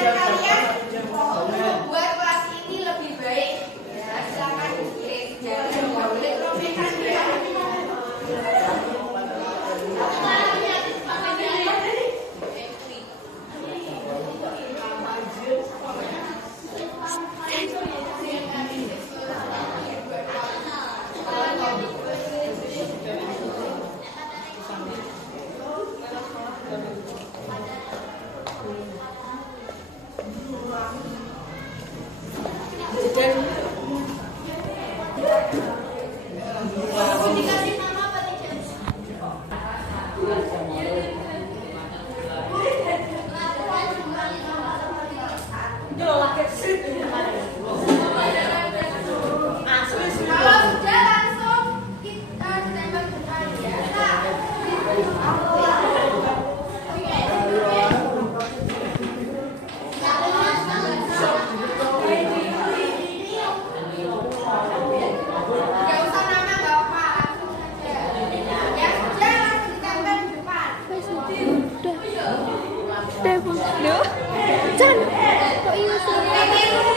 keinginan kalian untuk membuat kelas ini lebih baik. Ya, silakan ditulis. Jangan boleh robekan ya.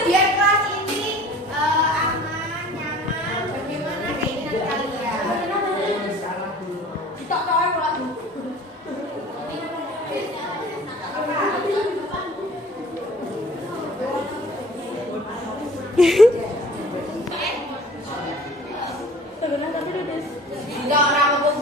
Biar kelas ini aman, nyaman, bagaimana keinginan kalian. Enggak orang aku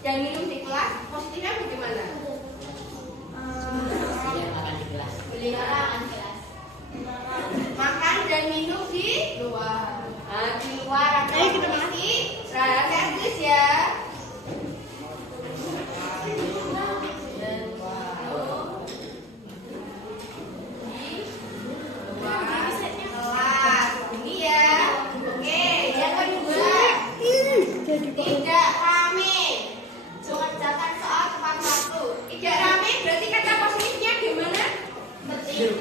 dan minum di kelas, positifnya bagaimana? Boleh makan di kelas. Makan dan minum di luar. Nah, di luar ada posisi, servis ya. Tidak rame. Mengerjakan soal tepat waktu. Tidak rame berarti kata positifnya gimana? Tertib.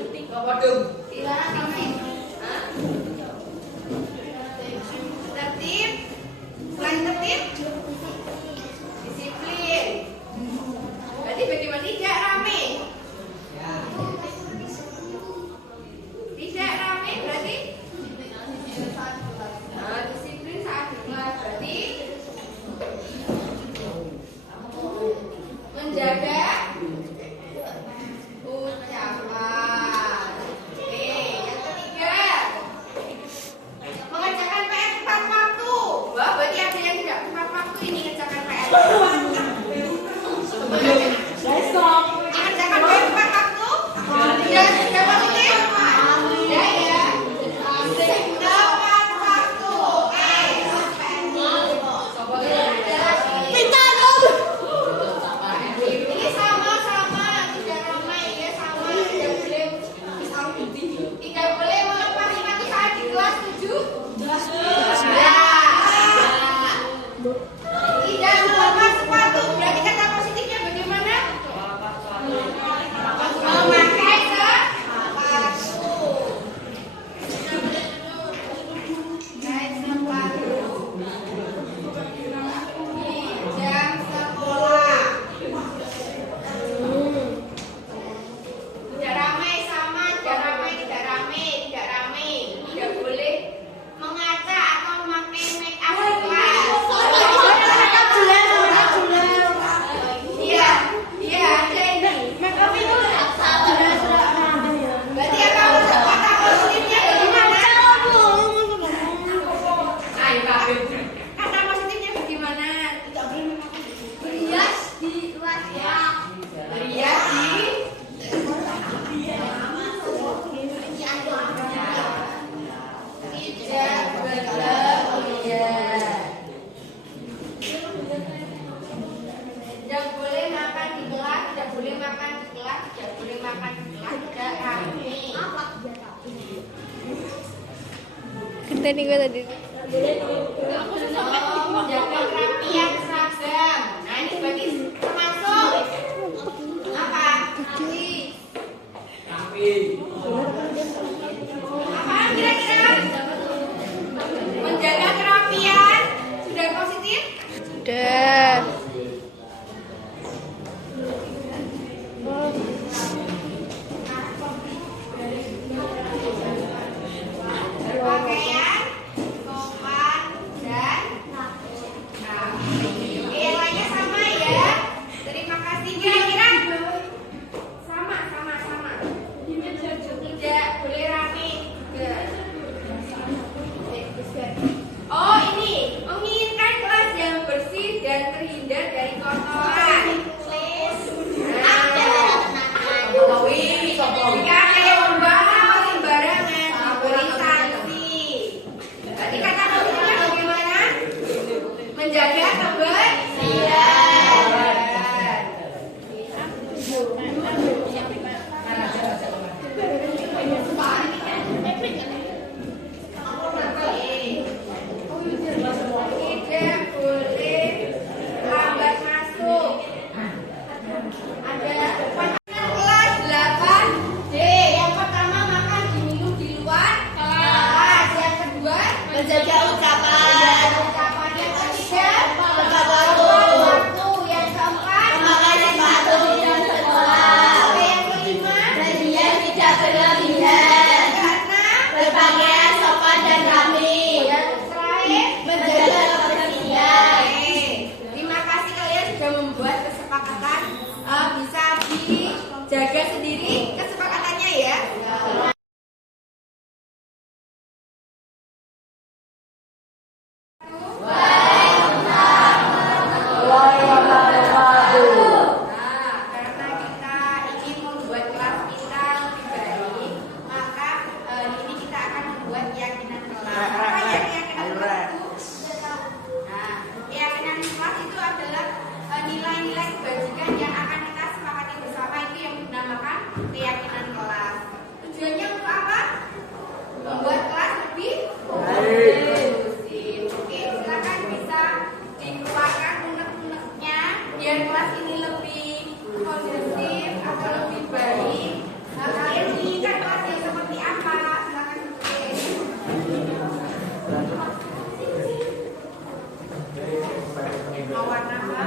Dilarang tertib. Tertib. Selain tertib, disiplin. Berarti bagaimana? Tidak rame. Tidak rame berarti disiplin saat di kelas. Berarti menjaga ucapan. Oke, yang ketiga, mengerjakan PR tepat waktu. Wah, berarti ada yang tidak tepat waktu ini mengerjakan PR. Mengerjakan PR tepat waktu? Tidak positif? Tidak ya. Tepat waktu. Pintar dong. silakan agak rapi. Kita nih gue tadi. Menjaga kerapian seragam. Nah ini berarti termasuk apa? Apa kira-kira? Menjaga kerapian sudah positif? Sudah. Berpakaian sopan dan rapi. Oke, yang lainnya sama ya. Terima kasih. Kira-kira sama. Tidak boleh rapi juga. Oh ini menginginkan kelas yang bersih dan terhindar dari kotoran. Jika ada yang membawa sembarangan diberi sanksi. Tadi kata dokternya bagaimana? Menjaga kebersihan. Tidak boleh lambat masuk. Ada kelas 8D. Yang pertama makan diminum di luar kelas. Yang kedua menjaga ucapan. Yang ketiga tepat waktu. Yang keempat memakai sepatu dan sekolah. Yang kelima janjian tidak berlebihan. Yang keenam berpakaian sopan dan rapi. Yang terakhir menjaga kebersihan. Terima kasih kalian sudah membuat kesepakatan. Bisa dijaga sendiri kesepakatannya ya. Karena kita ingin membuat kelas kita lebih baik, maka ini kita akan membuat keyakinan kelas. Apa ya keyakinan kelas itu? Nah, keyakinan kelas itu adalah nilai-nilai kebajikan yang akan kita sepakati bersama, itu yang dinamakan keyakinan kelas. Tujuannya untuk apa? Membuat kelas lebih kondusif. Oke, silakan bisa dikeluarkan unek-uneknya biar kelas ini lebih kondusif atau lebih baik. Nah, kalian inginkan kelas yang seperti apa? Silakan tulis. Mau warna apa?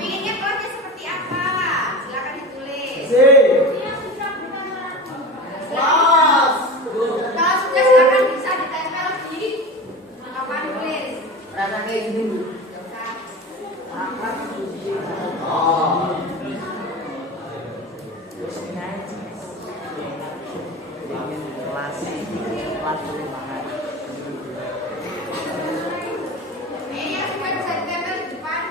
Pinginnya kelasnya seperti apa? Silakan ditulis. Kalau sudah silakan bisa ditempel di papan tulis. Rasa kayak gini dulu. Terus ini aja. Kelas boleh banget. Ya sudah bisa ditempel di depan.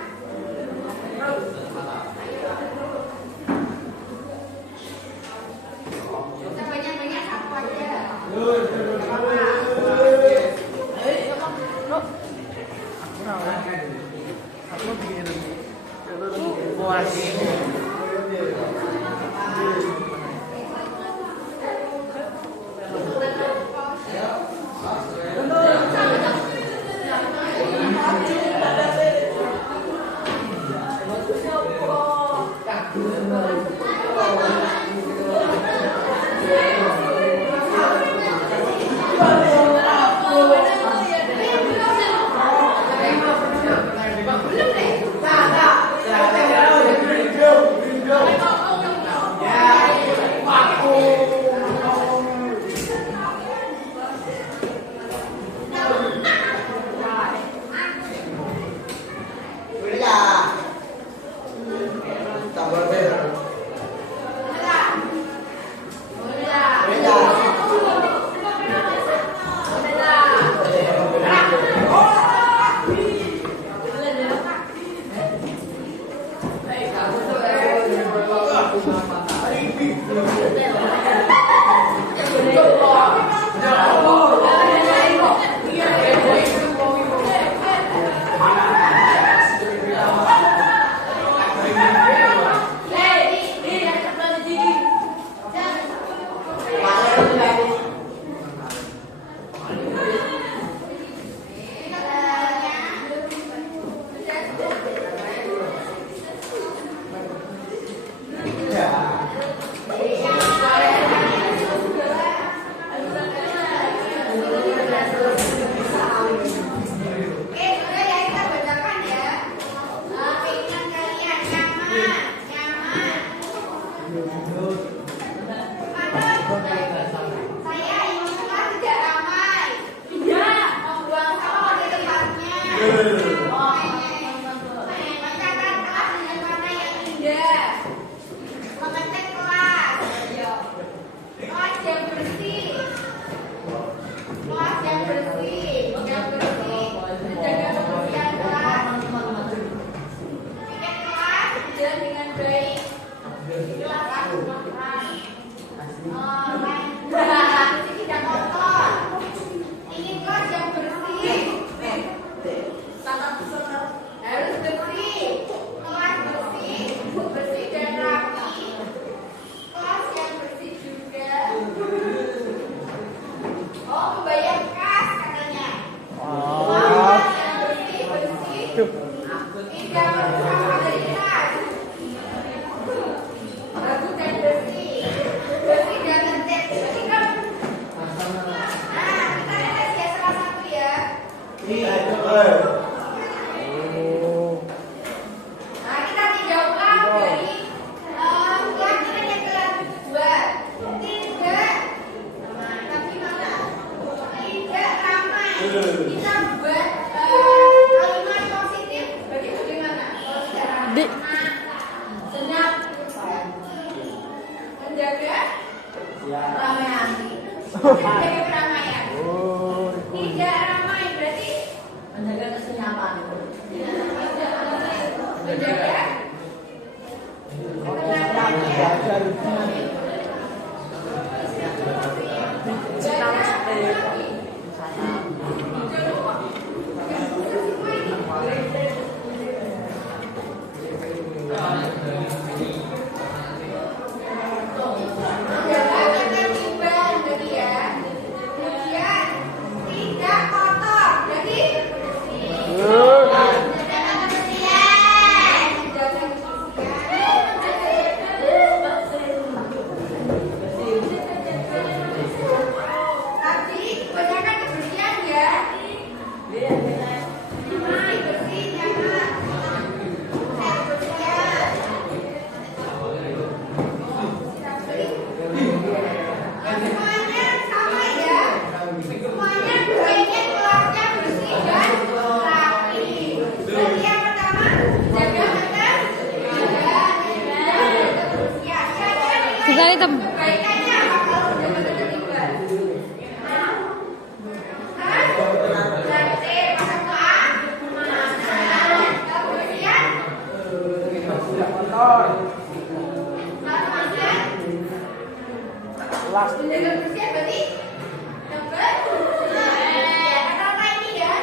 Sebanyak-banyak satu aja. Aku bikin puas. Mencatat kelas dengan warna yang indah. Mengetik kelas. Kelas yang bersih. Kelas yang bersih. Yang bersih. Menjaga kebersihan kelas. Piket kelas berjalan dengan baik. Kelas bersih tidak kotor. Ingin kelas yang bersih. Harus bersih. Kelas bersih. Bersih dan rapi. Kelas yang bersih juga. Oh, membayar kas katanya. Kelas yang bersih, bersih. Tidak merusak fasilitas. Bagus dan bersih. Bersih dan tertib. Bersih kan? Nah, kita tes ya salah satu ya. Nah, kita tidak ulang dari pelajaran yang kedua. Tidak, tapi mana? Tidak ramai. Kita buat kalimat positif. Bagaimana? Kalau tidak ramai. Senyap. Menjaga keramaian. Menjaga keramaian. Tidak ramai berarti Menjaga kesenyapan. menjaga ketertiban berarti ya. Kemudian tidak kotor berarti menjaga kebersihan. Menjaga kebersihan. Tadi kebanyakan kebersihan ya. Ramai bersih jangan. Kebersihan. Semuanya sama ya. Semuanya pengen kelasnya bersih dan rapi. Berarti yang pertama jaga kebersihan. Kita hitam. Kebaikannya apa kalau jaga ketertiban? Hah? Tertib, masuk kelas. Kebersihan. Kebersihan. Kelas Menjaga kebersihan berarti dapat kata ini ya.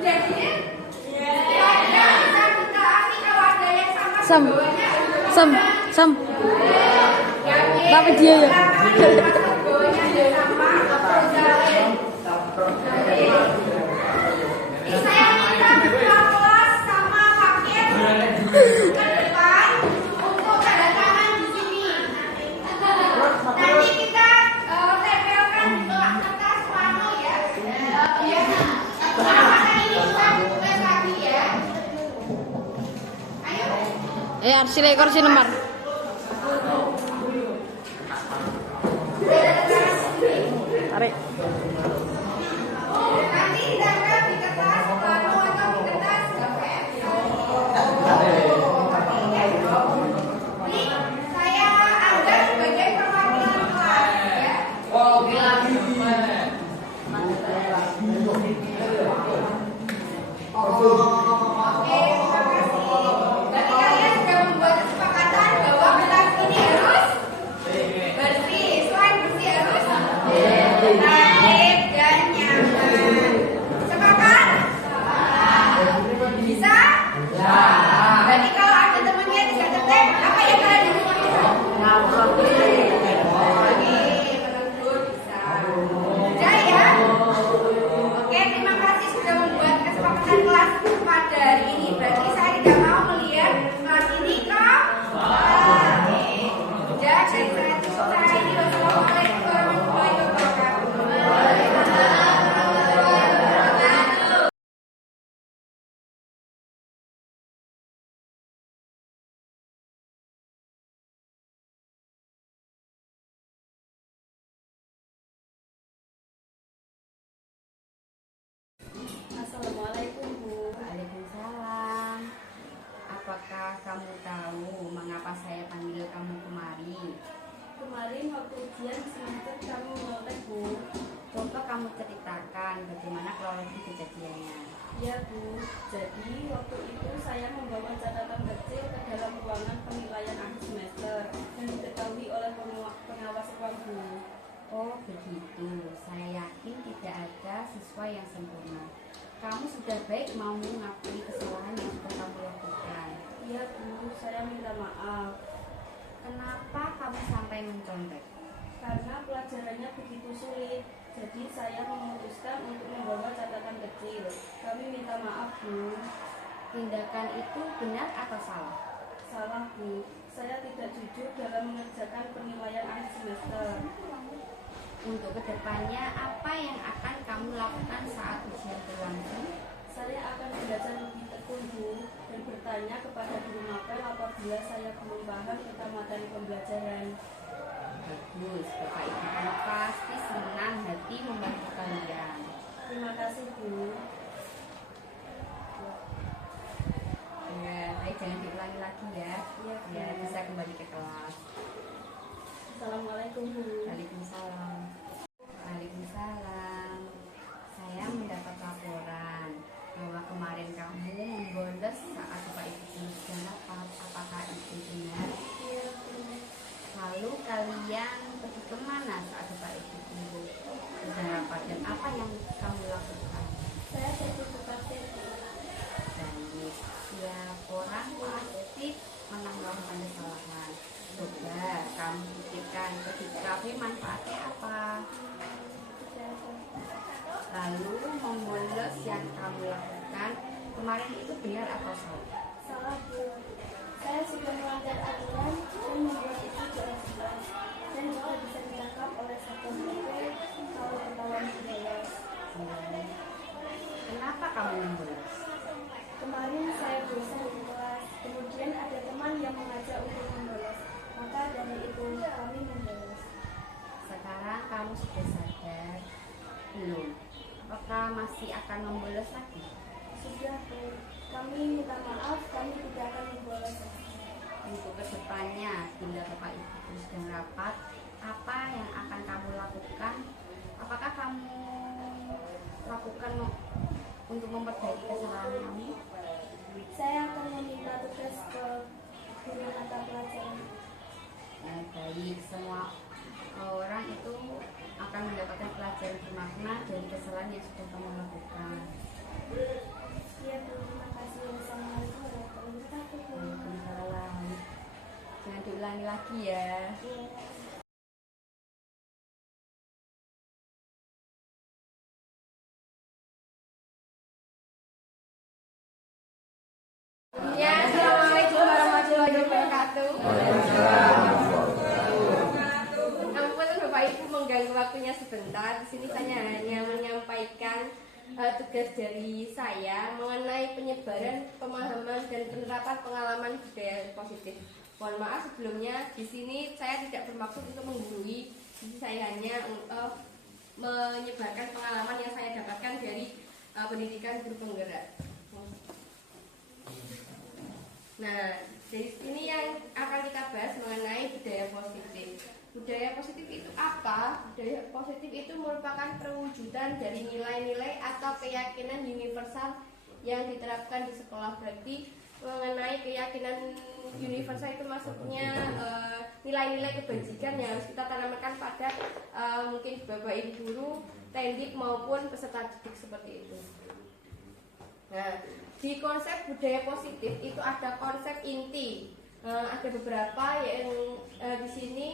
Jadi warga bisa kita asli ke warga yang sama Sam. bawahnya. Sam. Tapi dia ya. Bawahnya ada sampah atau jalin. Ini saya minta ketua kelas sama pakir ke depan untuk tanda tangan di sini. Nanti kita tempelkan kertas plano ya. Ya. Apakah ini kita tulis lagi ya? Ayo. Arsi kursi nomor. Tarik. Nanti ditempel di kertas plano atau di kertas gambar. Ini saya anggap sebagai perwakilan kelas ya. Oke lagi. Oke, terima kasih. Jadi kalian sudah membuat kesepakatan bahwa kelas ini harus bersih. Selain bersih harus tertib dan nyaman. Sepakat? Bisa? Berarti kalau ada temannya tidak tertib, apa yang kalian bisa? Oke, menegur bisa. Bisa ya? Oke, terima kasih sudah membuat kesepakatan kelas pada hari ini. Berarti saya tidak mau melihat kelas ini kok. Ya, dari saya cukup saya ini. Wassalamualaikum warahmatullahi wabarakatuh. apakah kamu tahu mengapa saya panggil kamu kemari? Kemarin waktu ujian semester kamu nyontek, Bu. Coba kamu ceritakan bagaimana kronologi kejadiannya. Ya, Bu. Jadi waktu itu saya membawa catatan kecil ke dalam ruangan penilaian akhir semester dan diketahui oleh pengawas ruang guru. Oh begitu, saya yakin tidak ada siswa yang sempurna. Kamu sudah baik mau mengakui kesalahan yang sudah kamu lakukan. Iya, Bu. Saya minta maaf. Kenapa kamu sampai mencontek? Karena pelajarannya begitu sulit, jadi saya memutuskan untuk membawa catatan kecil. Kami minta maaf, Bu. Tindakan itu benar atau salah? Salah, Bu. Saya tidak jujur dalam mengerjakan penilaian akhir semester. Untuk kedepannya, apa yang akan kamu lakukan saat ujian berlangsung? Saya akan belajar lebih tekun, Bu, dan bertanya kepada guru mapel apabila saya belum paham tentang materi pembelajaran. Bagus, Bapak Ibu guru pasti senang hati membantu kalian. Terima kasih, Bu. Ya, baik, jangan diulangi lagi ya. Iya, Bu. Ya, bisa kembali ke kelas. Assalamualaikum, Bu. Waalaikumsalam. Waalaikumsalam. Saya mendapat laporan bahwa kemarin kamu membolos saat Bapak Ibu guru sedang rapat. Apakah itu benar? Iya, Bu. Lalu kalian pergi kemana saat Bapak Ibu guru sedang rapat dan apa yang kamu lakukan? Saya pergi ke kafe, Bu. Baik, setiap orang pasti pernah melakukan kesalahan. Coba kamu pikirkan pergi ke kafe manfaatnya apa? Lalu membolos yang kamu lakukan kemarin itu benar atau salah? Salah, Bu. Saya sudah melanggar aturan dan membuat itu jelas dan juga bisa ditangkap oleh Satpol PP kalau ketahuan membolos. Kenapa kamu membolos? Kemarin saya bosan di kelas, kemudian ada teman yang mengajak untuk membolos, maka dari itu kami membolos. Sekarang kamu sudah sadar? Belum. Apakah masih akan membolos lagi? Sudah, Bu. Kami minta maaf, kami tidak akan membolos lagi. Untuk kedepannya, bila Bapak Ibu sedang rapat, apa yang akan kamu lakukan? Apakah kamu lakukan untuk memperbaiki kesalahan kamu? Saya akan meminta tugas ke guru mata pelajaran. Baik, semua orang itu akan mendapatkan pelajaran bermakna dari kesalahan yang sudah kamu lakukan. Iya, Bu. Terima kasih. Wassalamualaikum warahmatullahi wabarakatuh. Waalaikumsalam. Jangan diulangi lagi ya. Iya. Ya, assalamualaikum warahmatullahi wabarakatuh. Ampun Bapak Ibu mengganggu waktunya sebentar. Di sini saya hanya menyampaikan tugas dari saya mengenai penyebaran pemahaman dan penerapan pengalaman budaya positif. Mohon maaf sebelumnya, di sini saya tidak bermaksud untuk menggurui. Saya hanya menyebarkan pengalaman yang saya dapatkan dari pendidikan guru penggerak. Nah, dari sini yang akan kita bahas mengenai budaya positif. Budaya positif itu apa? Budaya positif itu merupakan perwujudan dari nilai-nilai atau keyakinan universal yang diterapkan di sekolah. Berarti mengenai keyakinan universal itu maksudnya nilai-nilai kebajikan yang harus kita tanamkan pada mungkin Bapak Ibu guru, tendik maupun peserta didik seperti itu. Nah, di konsep budaya positif itu ada konsep inti. Ada beberapa yang di sini.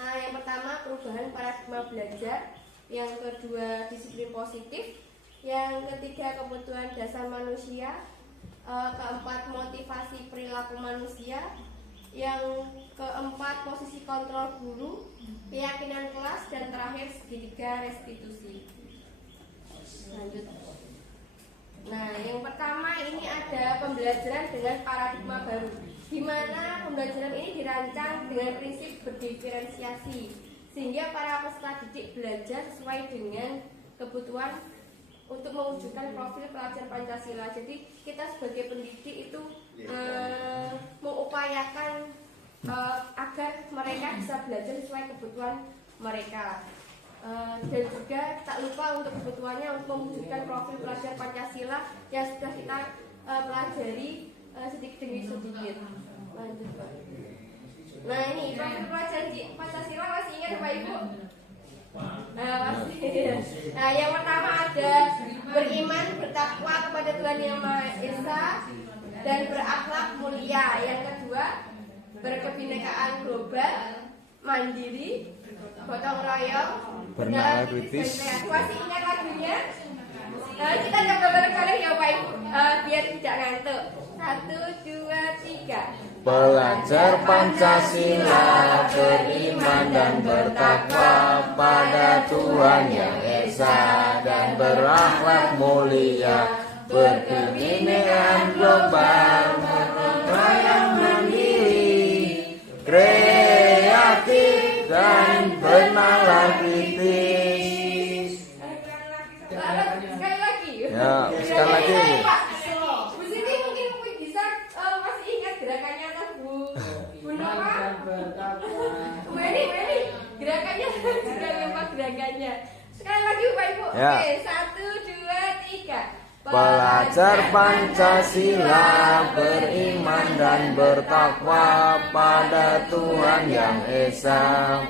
Yang pertama perubahan paradigma belajar, yang kedua disiplin positif, yang ketiga kebutuhan dasar manusia, keempat motivasi perilaku manusia, yang keempat posisi kontrol guru, keyakinan kelas, dan terakhir segitiga restitusi. Lanjut. Nah, yang pertama ini ada pembelajaran dengan paradigma baru, di mana pembelajaran ini dirancang dengan prinsip berdiferensiasi, sehingga para peserta didik belajar sesuai dengan kebutuhan untuk mewujudkan profil pelajar Pancasila. Jadi kita sebagai pendidik itu mengupayakan agar mereka bisa belajar sesuai kebutuhan mereka. Dan juga tak lupa untuk kebutuhannya untuk mewujudkan profil pelajar Pancasila yang sudah kita pelajari sedikit demi sedikit. Lanjut, Pak. Nah, ini profil pelajar Pancasila masih ingat Bapak Ibu? Nah, yang pertama ada beriman, bertakwa kepada Tuhan Yang Maha Esa dan berakhlak mulia. Yang kedua, berkebinekaan global, mandiri, gotong royong, bernalar kritis. Masih ingat lagunya? Kita coba bareng-bareng ya Pak Ibu, biar tidak ngantuk. 1, 2, 3. Belajar Pancasila, beriman dan bertakwa pada Tuhan Yang Esa dan berakhlak mulia, berkebinekaan global, yang mandiri, kreatif dan bernalar kritis. Sekali lagi. Ya, sekali lagi. Pak. Bu Siti mungkin bisa masih ingat gerakannya atau Bu Nova? Bu Eni, gerakannya sudah lupa gerakannya. Sekali lagi Pak Ibu. Ya. Oke, 1, 2, 3. Belajar Pancasila, beriman dan bertakwa pada Tuhan Yang Esa,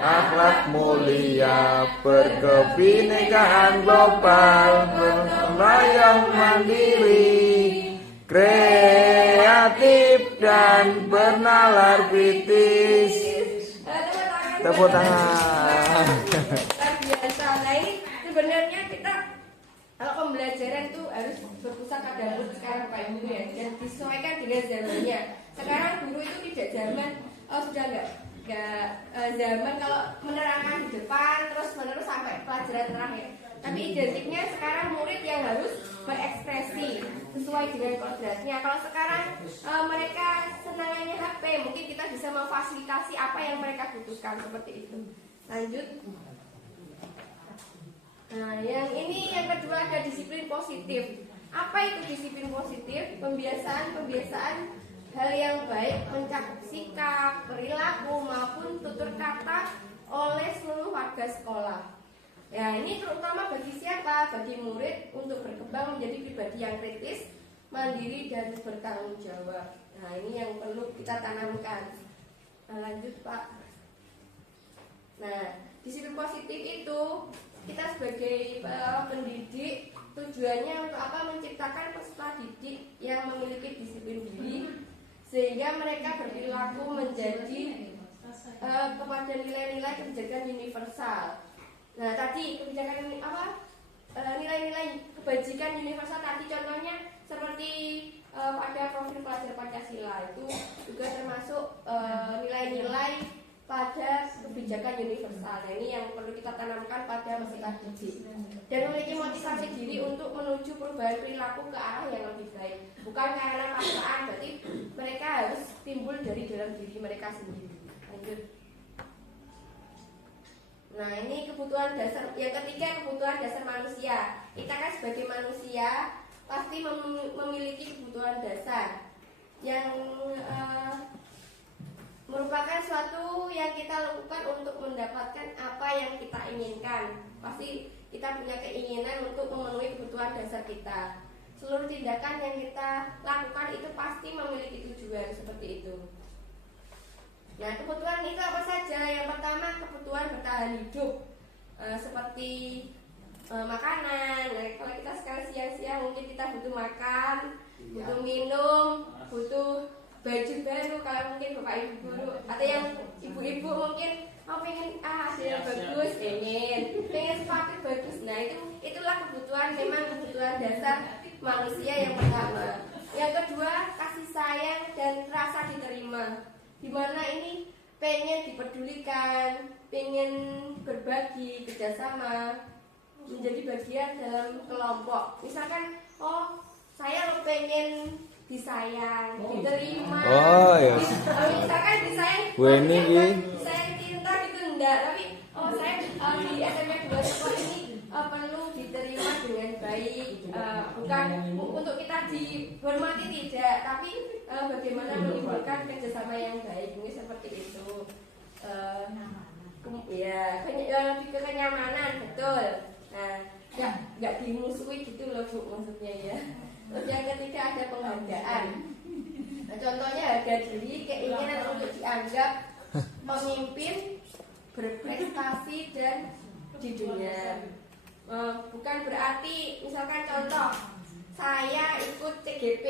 akhlak mulia, berkebinekaan global, berlayang mandiri, kreatif dan bernalar kritis. Tepuk tangan. Luar biasa. Nah, ini sebenarnya kita kalau pembelajaran itu harus berpusat pada mood sekarang Pak Ibu ya, dan disesuaikan dengan zamannya. Sekarang guru itu tidak zaman, sudah nggak zaman kalau menerangkan di depan terus menerus sampai pelajaran terakhir. Tapi identiknya sekarang murid yang harus berekspresi sesuai dengan kodratnya. Kalau sekarang mereka senangannya HP, mungkin kita bisa memfasilitasi apa yang mereka butuhkan seperti itu. Lanjut. Nah, yang kedua ada disiplin positif. Apa itu disiplin positif? Pembiasaan hal yang baik mencakup sikap, perilaku maupun tutur kata oleh seluruh warga sekolah. Ya, ini terutama bagi siapa? Bagi murid untuk berkembang menjadi pribadi yang kritis, mandiri dan bertanggung jawab. Nah, ini yang perlu kita tanamkan. Nah, lanjut Pak. Nah, disiplin positif itu kita sebagai pendidik tujuannya untuk apa? Menciptakan peserta didik yang memiliki disiplin diri sehingga mereka berperilaku menjadi kepada nilai-nilai kebijakan universal. Nah, tadi kebijakan nilai-nilai kebajikan universal tadi contohnya seperti pada profil pelajar Pancasila itu juga termasuk nilai-nilai pada kebijakan universal. Nah, ini yang perlu kita tanamkan pada peserta didik dan memiliki motivasi diri untuk menuju perubahan perilaku ke arah yang lebih baik, bukan karena paksaan. Berarti mereka harus timbul dari dalam diri mereka sendiri. Lanjut. Nah, ini kebutuhan dasar. Yang ketiga, kebutuhan dasar manusia. Kita kan sebagai manusia pasti memiliki kebutuhan dasar yang merupakan suatu yang kita lakukan untuk mendapatkan apa yang kita inginkan. Pasti kita punya keinginan untuk memenuhi kebutuhan dasar kita. Seluruh tindakan yang kita lakukan itu pasti memiliki tujuan seperti itu. Nah, kebutuhan itu apa saja? Yang pertama, kebutuhan bertahan hidup, seperti makanan. Nah, kalau kita sekarang siang-siang mungkin kita butuh makan, butuh minum, butuh baju baru. Kalau mungkin bapak ibu guru atau yang ibu-ibu mungkin pengen hasil yang bagus, pengen sepatu bagus. Nah, itulah kebutuhan, memang kebutuhan dasar manusia yang pertama. Yang kedua, kasih sayang dan rasa diterima, dimana ini pengen dipedulikan, pengen berbagi, kerjasama, menjadi bagian dalam kelompok. Misalkan, saya pengen disayang, diterima. Oh ya. Misalkan disayang, disayang cinta gitu enggak, tapi saya di SMP 2 ini perlu diterima dengan baik, bukan untuk kita dihormati tidak, tapi bagaimana menimbulkan kerjasama yang baik, mungkin seperti itu. Ya, kenyamanan betul. Nah, nggak dimusuhi gitu loh Bu maksudnya ya. Terus yang ketiga ada penghargaan. Nah, contohnya harga diri, keinginan untuk dianggap pemimpin, berprestasi dan di dunia. Bukan berarti misalkan contoh saya ikut CGP,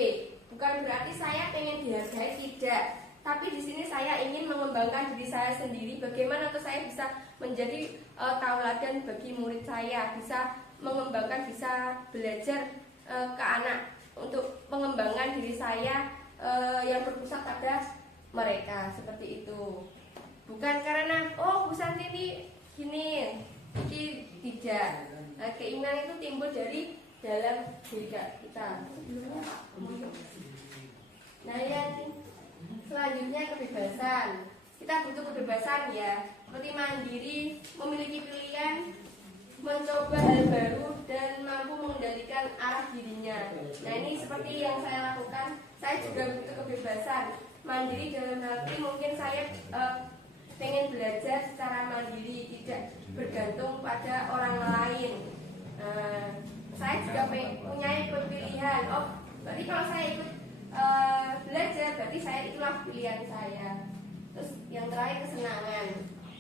bukan berarti saya pengen dihargai, tidak. Tapi di sini saya ingin mengembangkan diri saya sendiri. Bagaimana tuh saya bisa menjadi tauladan bagi murid saya, bisa mengembangkan, bisa belajar ke anak untuk pengembangan diri saya yang berpusat pada mereka seperti itu. Bukan karena Bu Santi ini gini, tidak. Keinginan itu timbul dari dalam diri kita. Nah, yang selanjutnya kebebasan. Kita butuh kebebasan ya, seperti mandiri, memiliki pilihan, mencoba hal baru dan mampu mengendalikan arah dirinya. Nah, ini seperti yang saya lakukan. Saya juga butuh kebebasan. Mandiri dalam arti mungkin saya pengen belajar secara mandiri, tidak bergantung pada orang lain. Saya juga punya pilihan. Berarti kalau saya ikut belajar, berarti itulah pilihan saya. Terus yang terakhir kesenangan.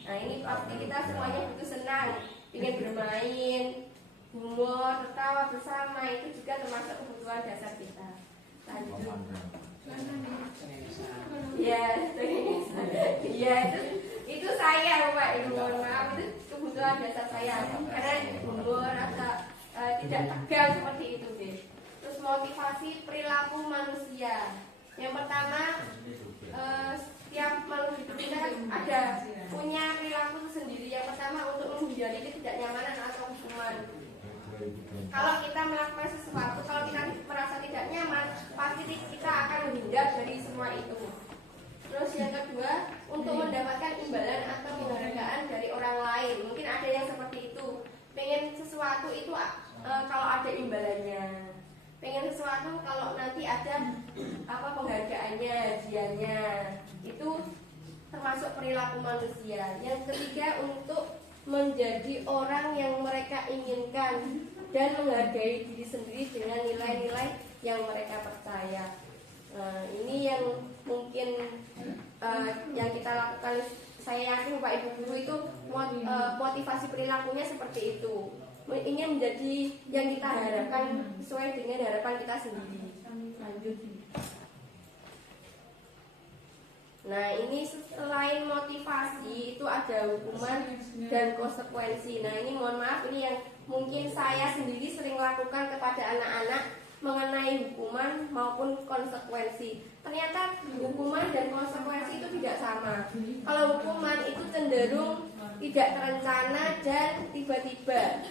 Nah, ini pasti kita semuanya butuh senang, ingin bermain, humor, tertawa bersama, itu juga termasuk kebutuhan dasar kita. Lanjut. Ya, itu saya Pak, itu mohon maaf, itu kebutuhan dasar saya karena humor atau tidak tegang seperti itu deh. Terus motivasi perilaku manusia. Yang pertama, setiap makhluk hidup kita kan ada punya perilaku sendiri. Yang pertama untuk menghindari ketidaknyamanan atau hukuman. Kalau kita melakukan sesuatu, kalau kita merasa tidak nyaman, pasti kita akan menghindar dari semua itu. Terus yang kedua, untuk mendapatkan imbalan atau penghargaan dari orang lain. Mungkin ada yang seperti itu, pengen sesuatu itu kalau ada imbalannya, pengen sesuatu kalau nanti ada penghargaannya, hadiahnya. Itu termasuk perilaku manusia. Yang ketiga, untuk menjadi orang yang mereka inginkan dan menghargai diri sendiri dengan nilai-nilai yang mereka percaya. Ini yang mungkin yang kita lakukan. Saya yakin Bapak Ibu Guru itu motivasi perilakunya seperti itu, ingin menjadi yang kita harapkan sesuai dengan harapan kita sendiri. Lanjut. Nah, ini selain motivasi itu ada hukuman dan konsekuensi. Nah, ini mohon maaf, ini yang mungkin saya sendiri sering lakukan kepada anak-anak mengenai hukuman maupun konsekuensi. Ternyata hukuman dan konsekuensi itu tidak sama. Kalau hukuman itu cenderung tidak terencana dan tiba-tiba.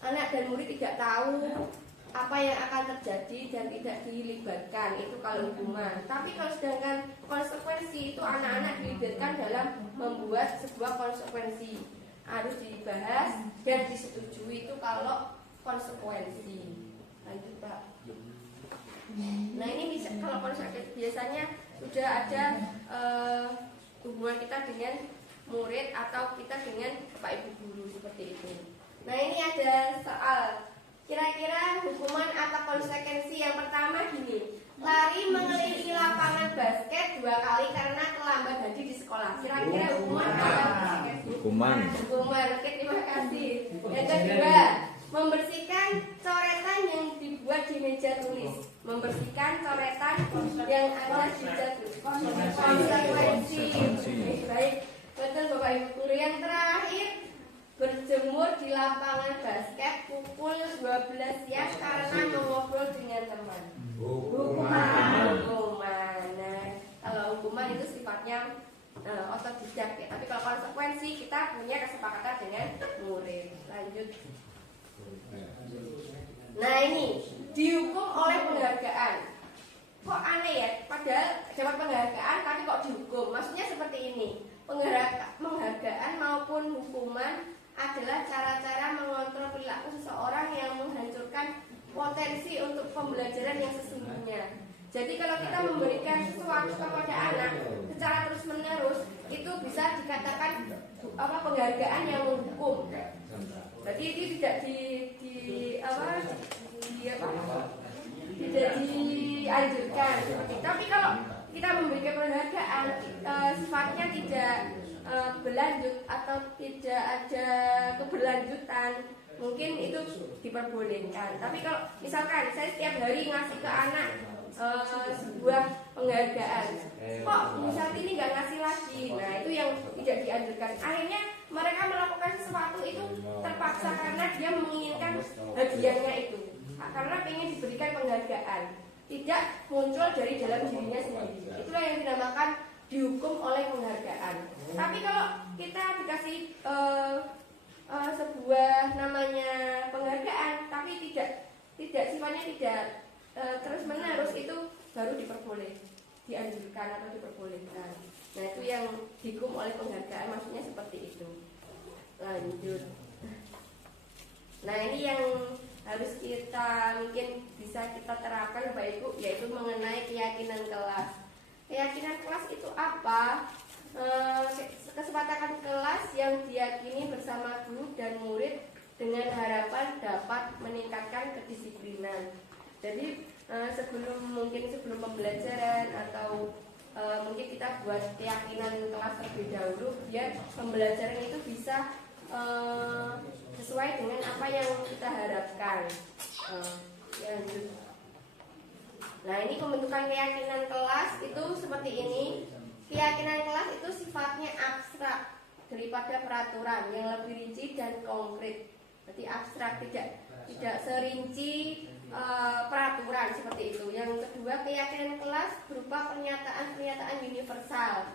Anak dan murid tidak tahu apa yang akan terjadi dan tidak dilibatkan, itu kalau hukuman. Tapi kalau sedangkan konsekuensi itu anak-anak dilibatkan dalam membuat sebuah konsekuensi, harus dibahas dan disetujui, itu kalau konsekuensi. Lanjut Pak. Nah, ini bisa kalau konsekuensi biasanya sudah ada hubungan kita dengan murid atau kita dengan Bapak Ibu Guru seperti itu. Nah, ini ada soal kira-kira hukuman atau konsekuensi. Yang pertama gini, lari mengelilingi lapangan basket 2 kali karena terlambat hadir di sekolah. Kira-kira hukuman atau konsekuensi? Hukuman. Oke, terima kasih. Yang kedua, membersihkan coretan yang dibuat di meja tulis. Membersihkan coretan yang ada di meja tulis. Konsekuensi. Baik, betul Bapak Ibu Guru. Yang terakhir, berjemur di lapangan basket pukul 12 siang karena mengobrol dengan teman. Hukuman. Nah, kalau hukuman itu sifatnya otodidak ya. Tapi kalau konsekuensi kita punya kesepakatan dengan murid. Lanjut. Nah, ini dihukum oleh penghargaan. Kok aneh ya? Padahal dapat penghargaan tapi kok dihukum. Maksudnya seperti ini. Penghargaan maupun hukuman adalah cara-cara mengontrol perilaku seseorang yang menghancurkan potensi untuk pembelajaran yang sesungguhnya. Jadi kalau kita memberikan sesuatu kepada anak secara terus-menerus, itu bisa dikatakan penghargaan yang menghukum. Jadi itu tidak tidak dianjurkan. Tapi kalau kita memberikan penghargaan, sifatnya tidak berlanjut atau tidak ada keberlanjutan, mungkin itu diperbolehkan. Tapi kalau misalkan saya setiap hari ngasih ke anak sebuah penghargaan, kok misal ini nggak ngasih lagi, nah itu yang tidak dianjurkan. Akhirnya mereka melakukan sesuatu itu terpaksa karena dia menginginkan hadiahnya itu, karena ingin diberikan penghargaan, tidak muncul dari dalam dirinya sendiri. Itulah yang dinamakan dihukum oleh penghargaan. Tapi kalau kita dikasih sebuah namanya penghargaan, tapi tidak sifatnya tidak terus menerus, itu baru dianjurkan atau diperbolehkan. Nah itu yang dihukum oleh penghargaan, maksudnya seperti itu. Lanjut. Nah ini yang harus kita mungkin bisa kita terapkan Bapak Ibu, yaitu mengenai keyakinan kelas. Keyakinan kelas itu apa? Kesepakatan kelas yang diyakini bersama guru dan murid dengan harapan dapat meningkatkan kedisiplinan. Jadi sebelum pembelajaran atau mungkin kita buat keyakinan kelas terlebih dahulu, biar pembelajaran itu bisa sesuai dengan apa yang kita harapkan. Nah ini pembentukan keyakinan kelas itu seperti ini. Keyakinan kelas itu sifatnya abstrak daripada peraturan yang lebih rinci dan konkret. Berarti abstrak, tidak serinci peraturan seperti itu. Yang kedua, keyakinan kelas berupa pernyataan-pernyataan universal.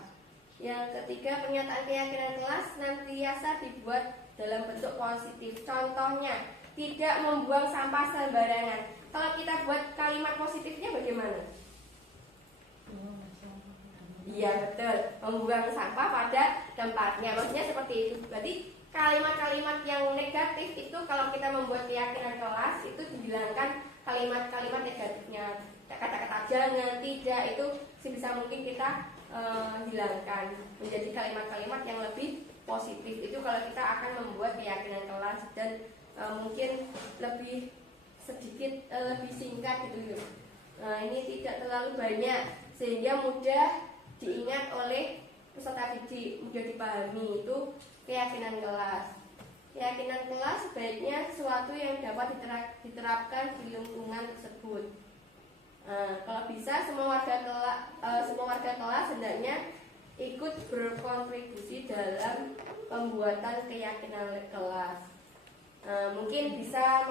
Yang ketiga, pernyataan keyakinan kelas senantiasa dibuat dalam bentuk positif. Contohnya, tidak membuang sampah sembarangan. Kalau kita buat kalimat positifnya bagaimana? Iya betul, membuang sampah pada tempatnya. Maksudnya seperti itu. Berarti kalimat-kalimat yang negatif itu kalau kita membuat keyakinan kelas itu dihilangkan kalimat-kalimat negatifnya. Kata-kata jangan, tidak, itu sebisa mungkin kita hilangkan menjadi kalimat-kalimat yang lebih positif. Itu kalau kita akan membuat keyakinan kelas dan mungkin lebih sedikit lebih singkat gitu. Ini tidak terlalu banyak sehingga mudah diingat oleh peserta didik, mudah dipahami. Itu keyakinan kelas. Keyakinan kelas sebaiknya sesuatu yang dapat diterapkan di lingkungan tersebut. Kalau bisa semua warga kelas hendaknya ikut berkontribusi dalam pembuatan keyakinan kelas. Mungkin bisa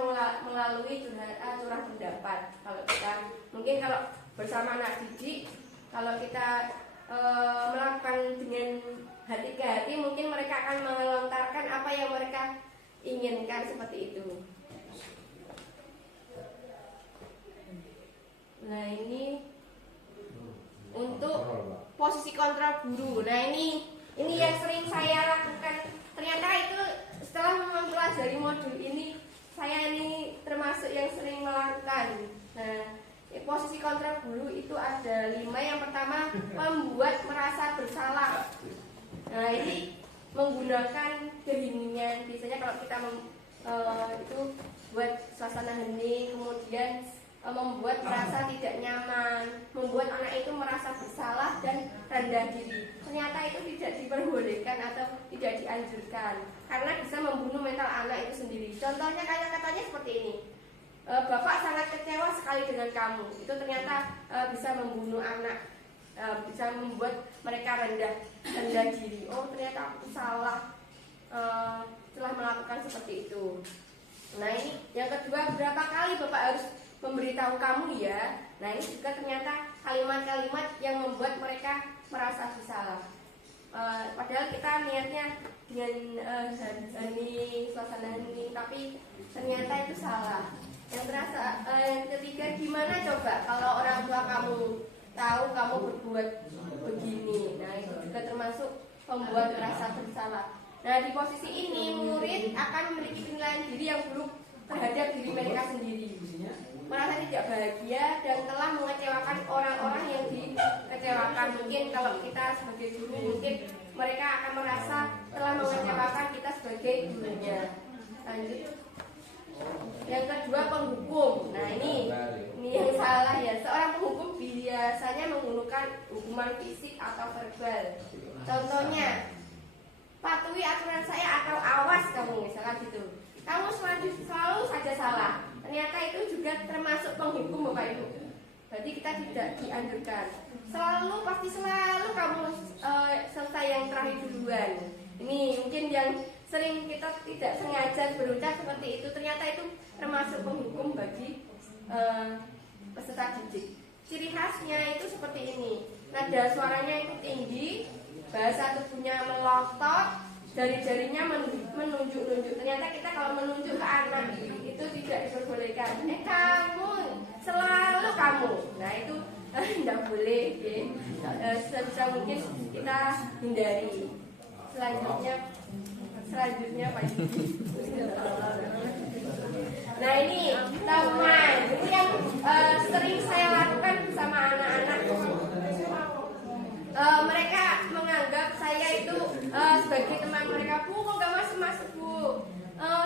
melalui curah pendapat. Kalau bersama anak didik, kalau kita melakukan dengan hati ke hati, mungkin mereka akan melontarkan apa yang mereka inginkan seperti itu. Nah ini untuk posisi kontrol guru. Nah ini yang sering saya lakukan. Ternyata itu setelah mempelajari modul ini, saya ini termasuk yang sering melakukan. Nah, posisi kontrol guru itu ada 5. Yang pertama, membuat merasa bersalah. Nah ini menggunakan keheningan. Biasanya kalau kita itu buat suasana hening, kemudian membuat merasa tidak nyaman, membuat anak itu merasa bersalah dan rendah diri. Ternyata itu tidak diperbolehkan atau tidak dianjurkan karena bisa membunuh mental anak itu sendiri. Contohnya kata-katanya seperti ini. Bapak sangat kecewa sekali dengan kamu. Itu ternyata bisa membunuh anak, bisa membuat mereka rendah diri. Oh ternyata aku salah telah melakukan seperti itu. Nah ini yang kedua, berapa kali Bapak harus memberitahu kamu ya. Nah ini juga ternyata kalimat-kalimat yang membuat mereka merasa bersalah. Padahal kita niatnya dengan hening, suasana hening, tapi ternyata itu salah. Yang ketiga, gimana coba kalau orang tua kamu tahu kamu berbuat begini? Nah itu juga termasuk membuat merasa bersalah. Nah di posisi ini murid akan memiliki penilaian diri yang buruk terhadap diri mereka sendiri. tidak bahagia dan telah mengecewakan orang-orang yang dikecewakan. Mungkin kalau kita sebagai guru, mungkin mereka akan merasa telah mengecewakan kita sebagai gurunya. Lanjut. Yang kedua, penghukum. Nah, ini yang salah ya. Seorang penghukum biasanya menggunakan hukuman fisik atau verbal. Contohnya, patuhi aturan saya atau awas kamu, misalkan gitu. Kamu selalu saja salah. Ternyata itu juga termasuk penghukum, Bapak Ibu. Berarti kita tidak dianjurkan. Pasti selalu kamu selesai yang terakhir duluan. Ini mungkin yang sering kita tidak sengaja berucap seperti itu, ternyata itu termasuk penghukum bagi peserta didik. Ciri khasnya itu seperti ini, nada suaranya itu tinggi, bahasa tubuhnya melotot, jari-jarinya menunjuk-nunjuk. Ternyata kita kalau menunjuk ke anak itu tidak diperbolehkan. Kamu, selalu kamu. Nah itu tidak boleh. Sebisa mungkin kita hindari. Selanjutnya Pak. Nah ini teman, ini yang sering saya lakukan bersama anak-anak. Mereka menganggap saya itu sebagai teman mereka. Bu, kok nggak masuk Bu?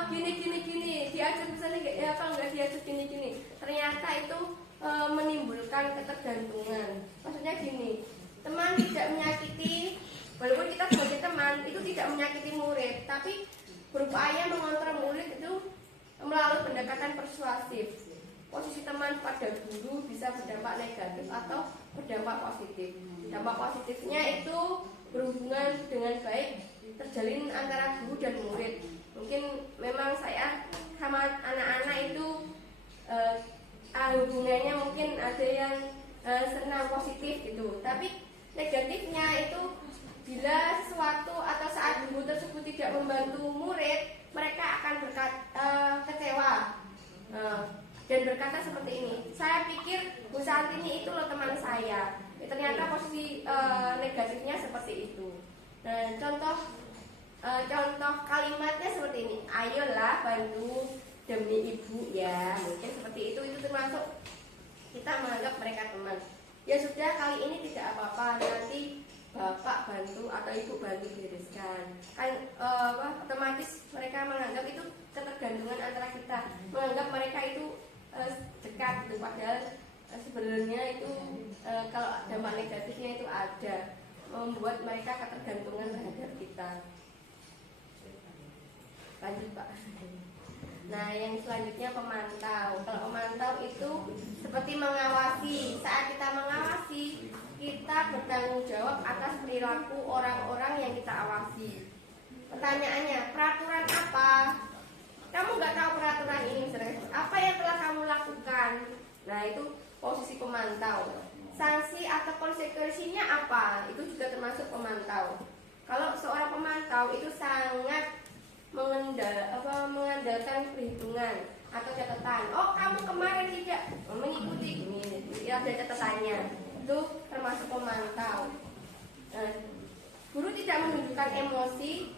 Gini, diajar misalnya ya kalau nggak diajar gini. Ternyata itu menimbulkan ketergantungan. Maksudnya gini, teman tidak menyakiti. Walaupun kita sebagai teman itu tidak menyakiti murid, tapi berupaya mengontrol murid itu melalui pendekatan persuasif. Posisi teman pada guru bisa berdampak negatif atau berdampak positif. Dampak positifnya itu berhubungan dengan baik terjalin antara guru dan murid. Mungkin memang saya sama anak-anak itu hubungannya mungkin ada yang senang positif gitu. Tapi negatifnya itu bila sesuatu atau saat guru tersebut tidak membantu murid, mereka akan kecewa dan berkata seperti ini. Saya pikir Bu Santini itu loh teman saya. Ternyata posisi negatifnya seperti itu. Nah, contoh kalimatnya seperti ini. Ayolah bantu demi ibu ya. Mungkin seperti itu termasuk kita menganggap mereka teman. Ya sudah, kali ini tidak apa-apa, nanti Bapak bantu atau Ibu bantu bereskan. Kan otomatis mereka menganggap itu ketergantungan antara kita, menganggap mereka itu dekat gitu. Padahal sebenarnya itu kalau dampak negatifnya itu ada, membuat mereka ketergantungan terhadap kita. Lanjut Pak. Nah, yang selanjutnya pemantau. Kalau pemantau itu seperti mengawasi. Saat kita mengawasi, kita bertanggung jawab atas perilaku orang-orang yang kita awasi. Pertanyaannya, peraturan apa? Kamu nggak tahu peraturan ini, apa yang telah kamu lakukan? Nah, itu posisi pemantau. Sanksi atau konsekuensinya apa? Itu juga termasuk pemantau. Kalau seorang pemantau itu sangat mengandalkan perhitungan atau catatan. Oh, kamu kemarin tidak mengikuti ini, ada catatannya. Itu termasuk pemantau. Guru tidak menunjukkan emosi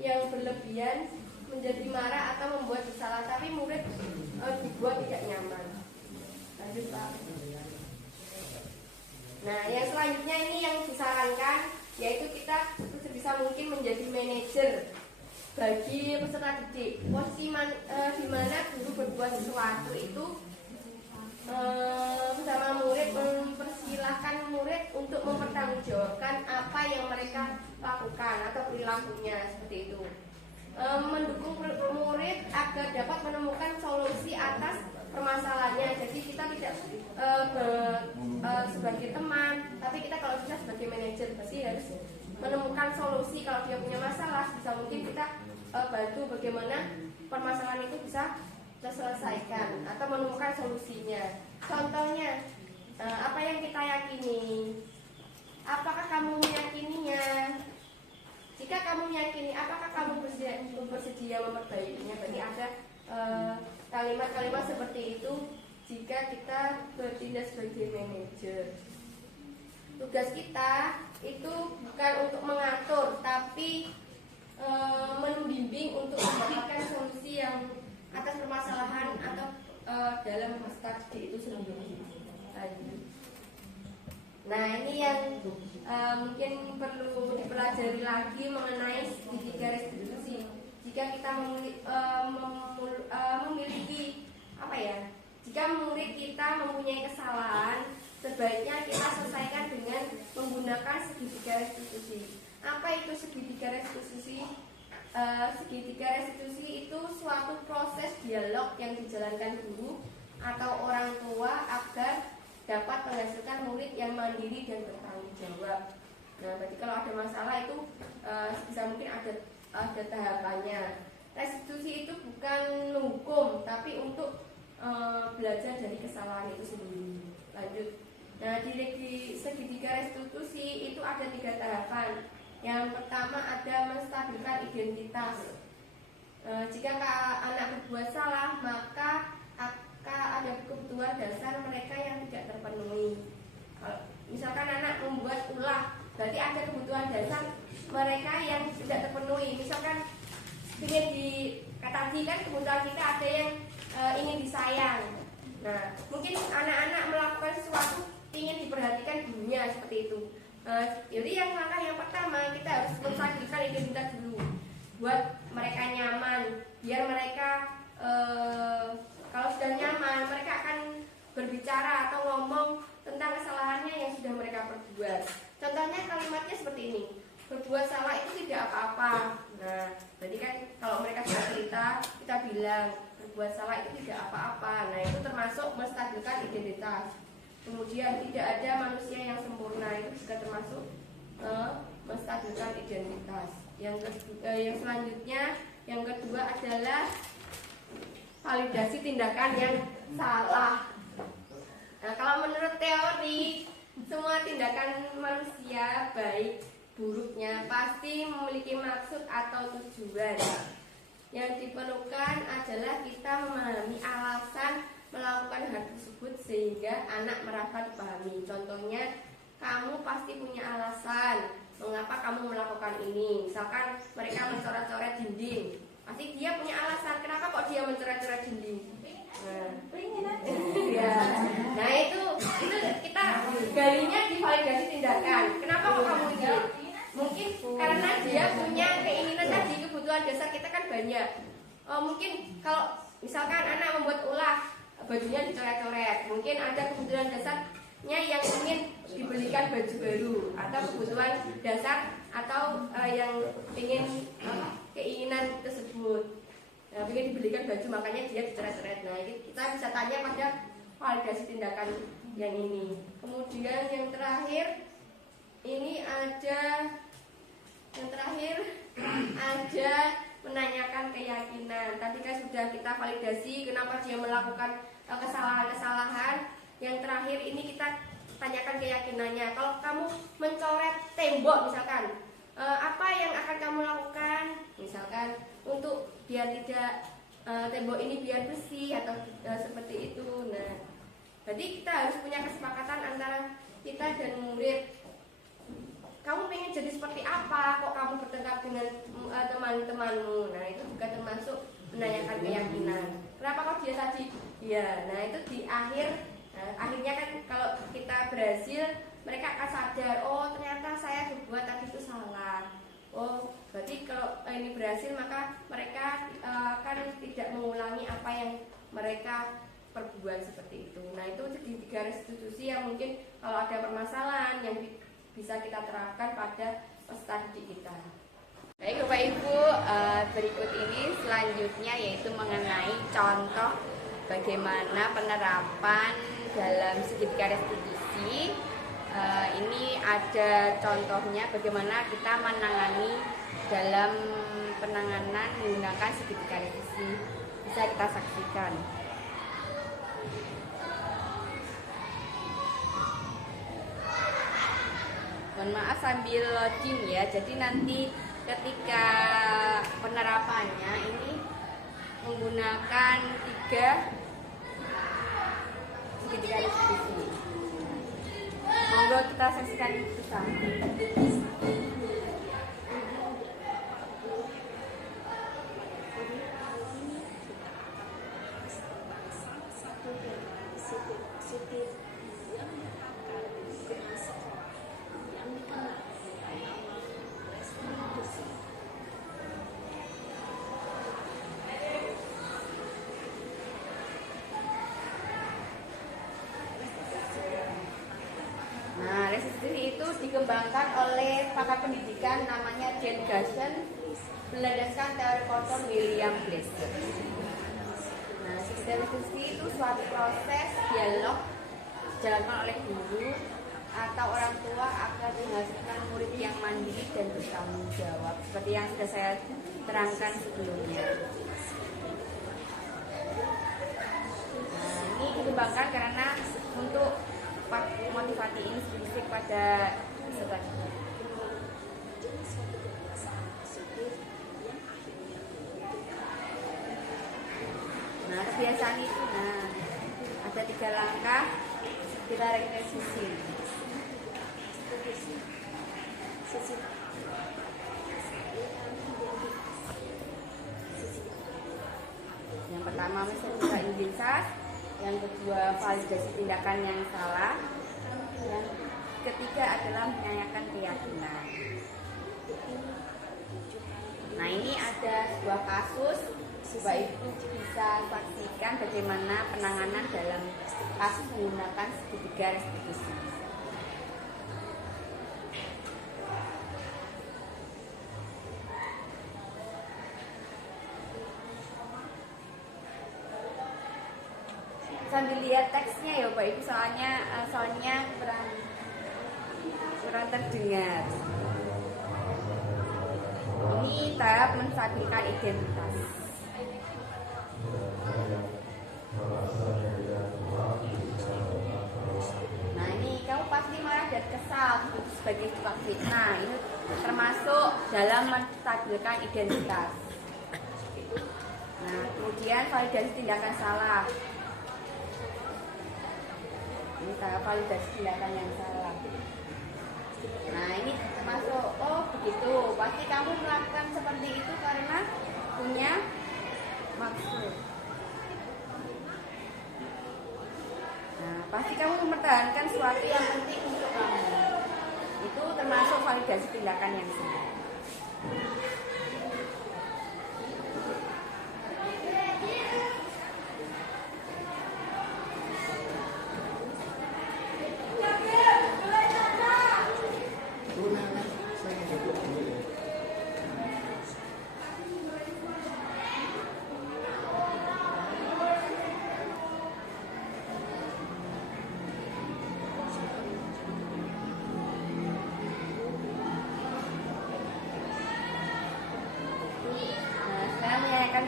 yang berlebihan menjadi marah atau membuat bersalah, tapi murid dibuat tidak nyaman. Lanjut Pak. Nah, yang selanjutnya ini yang disarankan, yaitu kita sebisa mungkin menjadi manajer bagi peserta didik. Posisi di mana guru berbuat sesuatu itu bersama murid, mempersilahkan murid untuk mempertanggungjawabkan apa yang mereka lakukan atau perilakunya, seperti itu. Mendukung murid agar dapat menemukan solusi atas permasalahannya. Jadi kita tidak sebagai teman, tapi kita kalau bisa sebagai manajer, pasti harus menemukan solusi. Kalau dia punya masalah, bisa mungkin kita bantu bagaimana permasalahan itu bisa terselesaikan atau menemukan solusinya. Contohnya, apa yang kita yakini, apakah kamu meyakininya? Jika kamu meyakini, apakah kamu bersedia memperbaikinya? Berarti ada kalimat-kalimat seperti itu jika kita bertindak sebagai manajer. Tugas kita itu bukan untuk mengatur, tapi membimbing untuk mendapatkan solusi yang atas permasalahan atau dalam peserta didik itu sendiri. Nah, ini yang mungkin perlu dipelajari lagi mengenai segitiga restitusi. Jika kita memiliki apa ya? Jika murid kita mempunyai kesalahan, sebaiknya kita selesaikan dengan menggunakan segitiga restitusi. Apa itu segitiga restitusi? Segitiga restitusi itu suatu proses dialog yang dijalankan guru atau orang tua agar dapat menghasilkan murid yang mandiri dan bertanggung jawab. Nah, berarti kalau ada masalah itu bisa mungkin ada tahapannya. Restitusi itu bukan hukum, tapi untuk belajar dari kesalahan itu sendiri. Lanjut. Nah, di segitiga restitusi itu ada 3 tahapan. Yang pertama ada menstabilkan identitas. Jika anak berbuat salah, maka ada kebutuhan dasar mereka yang tidak terpenuhi. Misalkan anak membuat ulah, berarti ada kebutuhan dasar mereka yang tidak terpenuhi. Misalkan tadi kan kebutuhan kita ada yang ingin disayang. Nah, mungkin anak-anak melakukan sesuatu ingin diperhatikan gurunya seperti itu. Jadi langkah yang pertama kita harus menstabilkan identitas dulu, buat mereka nyaman, biar mereka kalau sudah nyaman mereka akan berbicara atau ngomong tentang kesalahannya yang sudah mereka perbuat. Contohnya kalimatnya seperti ini, berbuat salah itu tidak apa-apa. Nah, berarti kan kalau mereka sudah cerita, kita bilang berbuat salah itu tidak apa-apa. Nah, itu termasuk menstabilkan identitas. Kemudian tidak ada manusia yang sempurna, itu juga termasuk menstabilkan identitas. Yang selanjutnya, yang kedua adalah validasi tindakan yang salah. Nah, kalau menurut teori, semua tindakan manusia baik buruknya pasti memiliki maksud atau tujuan. Yang diperlukan adalah kita memahami alasan melakukan hal tersebut sehingga anak merasa dipahami. Contohnya, kamu pasti punya alasan mengapa kamu melakukan ini. Misalkan mereka mencoret-coret dinding, pasti dia punya alasan kenapa kok dia mencoret-coret dinding. Nah itu kita galinya di validasi tindakan. Kenapa kok kamu ini? Mungkin karena dia punya keinginan tadi, kebutuhan dasar kita kan banyak. Mungkin kalau misalkan anak membuat ulah, bajunya dicoret-coret, mungkin ada kebutuhan dasarnya yang ingin dibelikan baju baru, atau kebutuhan dasar atau yang ingin keinginan tersebut, ingin dibelikan baju, makanya dia dicoret-coret. Nah, kita bisa tanya pada validasi tindakan yang ini. Kemudian yang terakhir ini ada menanyakan keyakinan. Tadi kan sudah kita validasi kenapa dia melakukan kesalahan-kesalahan. Yang terakhir ini kita tanyakan keyakinannya. Kalau kamu mencoret tembok misalkan, apa yang akan kamu lakukan? Misalkan untuk biar tidak tembok ini biar bersih atau seperti itu. Nah, jadi kita harus punya kesepakatan antara kita dan murid. Kamu pengen jadi seperti apa? Kok kamu bertengkar dengan teman-temanmu? Nah, itu juga termasuk menanyakan keyakinan. Kenapa kok dia tadi? Ya, nah itu di akhirnya kan kalau kita berhasil, mereka akan sadar, oh ternyata saya berbuat tadi itu salah. Oh, berarti kalau ini berhasil maka mereka akan tidak mengulangi apa yang mereka perbuat seperti itu. Nah, itu jadi 3 restitusi yang mungkin kalau ada permasalahan yang bisa kita terapkan pada peserta didik kita. Baik Bapak Ibu, berikut ini selanjutnya yaitu mengenai contoh bagaimana penerapan dalam segitiga restitusi. Ini ada contohnya bagaimana kita menangani dalam penanganan menggunakan segitiga restitusi. Bisa kita saksikan. Mohon maaf sambil loading ya. Jadi nanti ketika penerapannya ini menggunakan 3 segitiga restitusi. Monggo kita saksikan bersama. restitusi itu dikembangkan oleh pakar pendidikan namanya Jane Gasson berdasarkan teori Colton William Glasser. Nah, restitusi itu suatu proses dialog dijalankan oleh guru atau orang tua agar menghasilkan murid yang mandiri dan bertanggung jawab, seperti yang sudah saya terangkan sebelumnya. Nah, ini dikembangkan karena untuk motivasi intrinsik pada peserta. Nah, kebiasaan itu, ada 3 langkah kita restitusi. Yang pertama mencerita identitas, yang kedua validasi tindakan yang salah, yang ketiga adalah menanyakan keyakinan. Nah, ini ada sebuah kasus, Bapak Ibu bisa saksikan bagaimana penanganan dalam kasus menggunakan segitiga restitusi. Sambil lihat teksnya ya Bapak Ibu, soalnya kurang terdengar. Ini tahap menstabilkan identitas. Nah, ini kamu pasti marah dan kesal sebagai tukang fitnah. Ini termasuk dalam menstabilkan identitas. Nah, kemudian validasi tindakan salah. Ini tahap validasi tindakan yang salah. Nah, ini termasuk, oh begitu, pasti kamu melakukan seperti itu karena punya maksud. Nah, pasti kamu mempertahankan sesuatu yang penting untuk kamu. Itu termasuk validasi tindakan yang salah.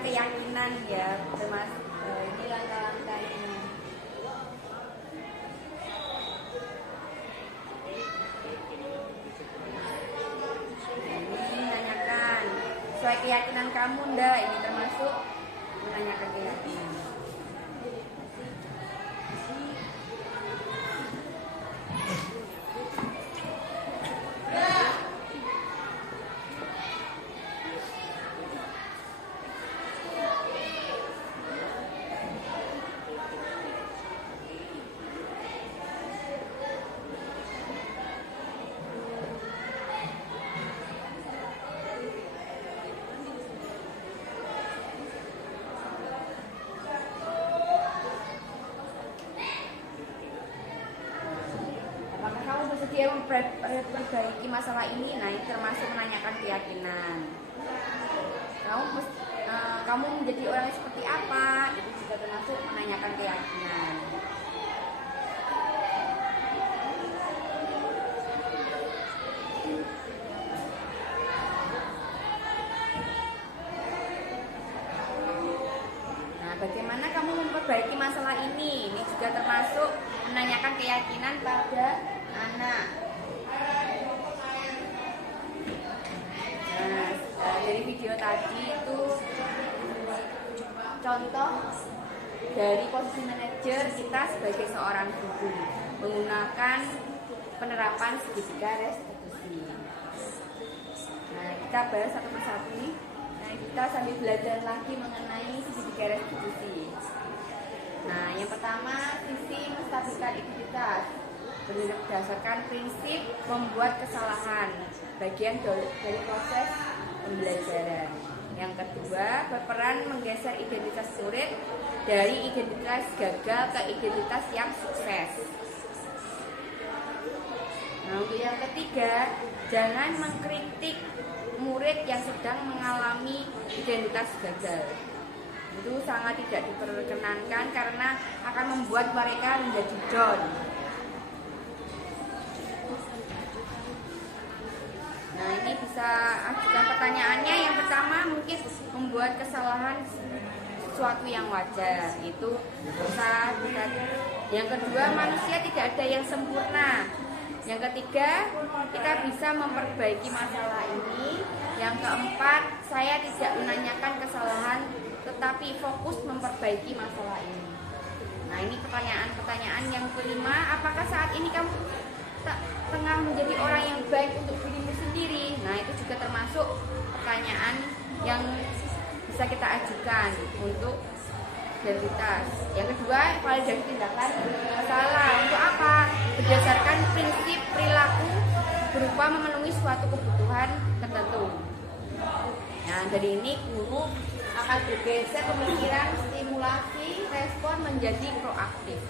Keyakinan ya, termasuk ini langkah-langkahnya. Ini menanyakan sesuai keyakinan kamu ndak, ini termasuk menanyakan keyakinan. Dia memperbaiki masalah ini, nah ini termasuk menanyakan keyakinan. Kamu menjadi orang yang seperti apa? Itu juga termasuk menanyakan keyakinan. Nah, bagaimana kamu memperbaiki masalah ini? Ini juga termasuk menanyakan keyakinan pada anak. Nah, dari video tadi itu contoh dari posisi manajer kita sebagai seorang guru menggunakan penerapan segitiga restitusi. Nah, kita bahas satu persatu nih. Nah, kita sambil belajar lagi mengenai segitiga restitusi. Nah, yang pertama sisi menstabilkan identitas. Berdasarkan prinsip membuat kesalahan, bagian dari proses pembelajaran. Yang kedua, berperan menggeser identitas murid dari identitas gagal ke identitas yang sukses. Nah, untuk yang ketiga, jangan mengkritik murid yang sedang mengalami identitas gagal. Itu sangat tidak diperkenankan karena akan membuat mereka menjadi down. Nah, ini bisa ajukan pertanyaannya. Yang pertama mungkin membuat kesalahan sesuatu yang wajar, itu bisa. Yang kedua, manusia tidak ada yang sempurna. Yang ketiga, kita bisa memperbaiki masalah ini. Yang keempat, saya tidak menanyakan kesalahan tetapi fokus memperbaiki masalah ini. Nah, ini pertanyaan-pertanyaan. Yang kelima, apakah saat ini kamu tengah menjadi orang yang baik untuk dirimu sendiri? Nah, itu juga termasuk pertanyaan yang bisa kita ajukan untuk identitas. Yang kedua, validasi tindakan masalah. Untuk apa? Berdasarkan prinsip perilaku berupa memenuhi suatu kebutuhan tertentu. Nah, dari ini guru akan bergeser pemikiran stimulasi respon menjadi proaktif.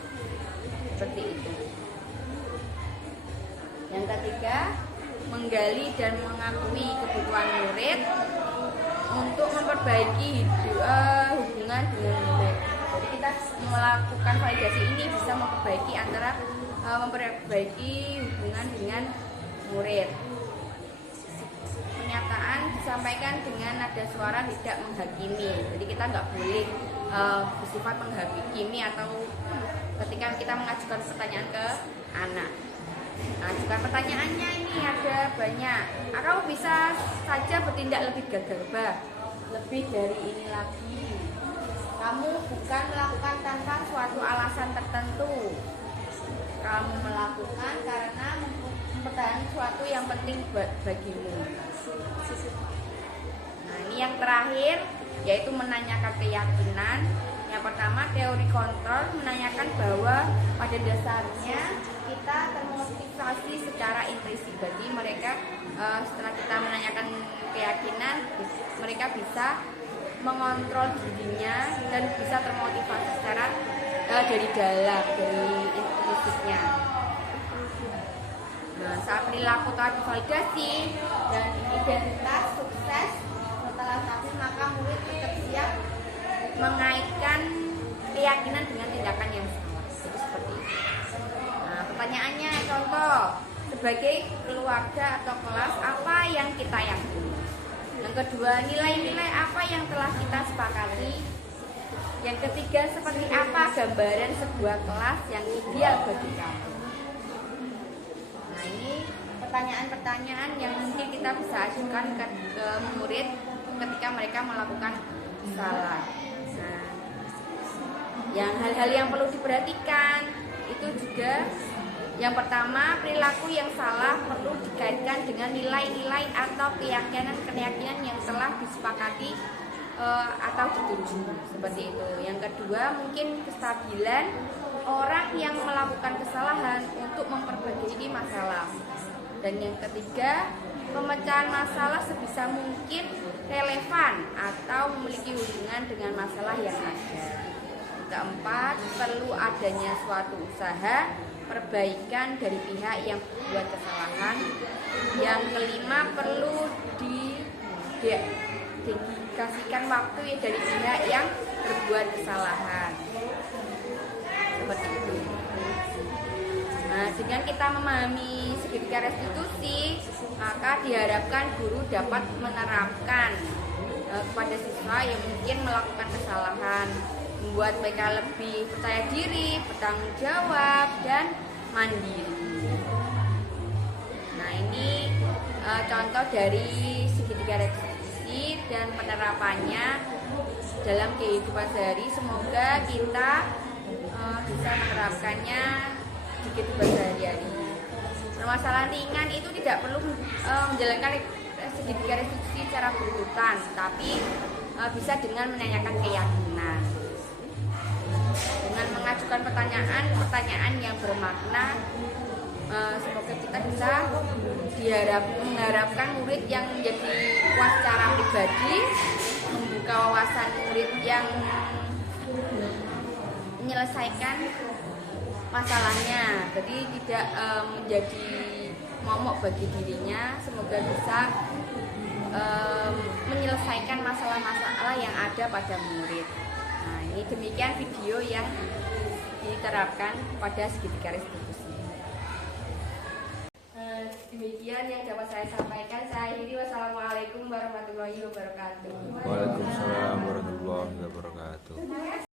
Seperti itu. Yang ketiga, menggali dan mengakui kebutuhan murid untuk memperbaiki hubungan dengan murid. Jadi kita melakukan validasi ini bisa memperbaiki hubungan dengan murid. Pernyataan disampaikan dengan nada suara tidak menghakimi. Jadi kita nggak boleh bersifat menghakimi atau ketika kita mengajukan pertanyaan ke anak. Nah, jika pertanyaannya ini ada banyak, kamu bisa saja bertindak lebih gegabah, lebih dari ini lagi. Kamu bukan melakukan tanpa suatu alasan tertentu. Kamu melakukan karena mempertahankan sesuatu yang penting bagimu. Nah, ini yang terakhir, yaitu menanyakan keyakinan. Yang pertama, teori kontrol menanyakan bahwa pada dasarnya kita termotivasi secara intrinsik. Jadi mereka setelah kita menanyakan keyakinan, mereka bisa mengontrol dirinya dan bisa termotivasi secara dari dalam, dari intrinsiknya. Nah, saat perilaku telah divalidasi dan identitas sukses setelah tahun, maka murid tetap siap mengaitkan keyakinan dengan tindakan yang salah. Jadi seperti itu. Nah, pertanyaannya, contoh, sebagai keluarga atau kelas, apa yang kita yakini? Yang kedua, nilai-nilai apa yang telah kita sepakati? Yang ketiga, seperti apa gambaran sebuah kelas yang ideal bagi kamu? Nah, ini pertanyaan-pertanyaan yang mungkin kita bisa ajukan ke murid ketika mereka melakukan salah. Nah, yang hal-hal yang perlu diperhatikan itu juga, yang pertama, perilaku yang salah perlu dikaitkan dengan nilai-nilai atau keyakinan yang telah disepakati atau dituju, seperti itu. Yang kedua, mungkin kestabilan orang yang melakukan kesalahan untuk memperbaiki masalah. Dan yang ketiga, pemecahan masalah sebisa mungkin relevan atau memiliki hubungan dengan masalah yang ada. Keempat, perlu adanya suatu usaha perbaikan dari pihak yang membuat kesalahan. Yang kelima, perlu dikasihkan waktu dari pihak yang berbuat kesalahan. Seperti itu. Nah, dengan kita memahami segitiga restitusi, maka diharapkan guru dapat menerapkan kepada siswa yang mungkin melakukan kesalahan, membuat mereka lebih percaya diri, bertanggung jawab, dan mandiri. Nah, ini contoh dari segitiga restitusi dan penerapannya dalam kehidupan sehari. Semoga kita bisa menerapkannya di kehidupan sehari-hari. Permasalahan ringan itu tidak perlu menjalankan segitiga restitusi secara berurutan, tapi bisa dengan menanyakan keyakinan, dengan mengajukan pertanyaan yang bermakna. Semoga kita bisa mengharapkan murid yang menjadi puas secara pribadi, membuka wawasan murid yang menyelesaikan masalahnya, jadi tidak menjadi momok bagi dirinya, semoga bisa menyelesaikan masalah-masalah yang ada pada murid. Nah, ini demikian video yang diterapkan pada segitiga restitusi. Demikian yang dapat saya sampaikan. Saya akhiri. Wassalamualaikum warahmatullahi wabarakatuh. Waalaikumsalam warahmatullahi wabarakatuh.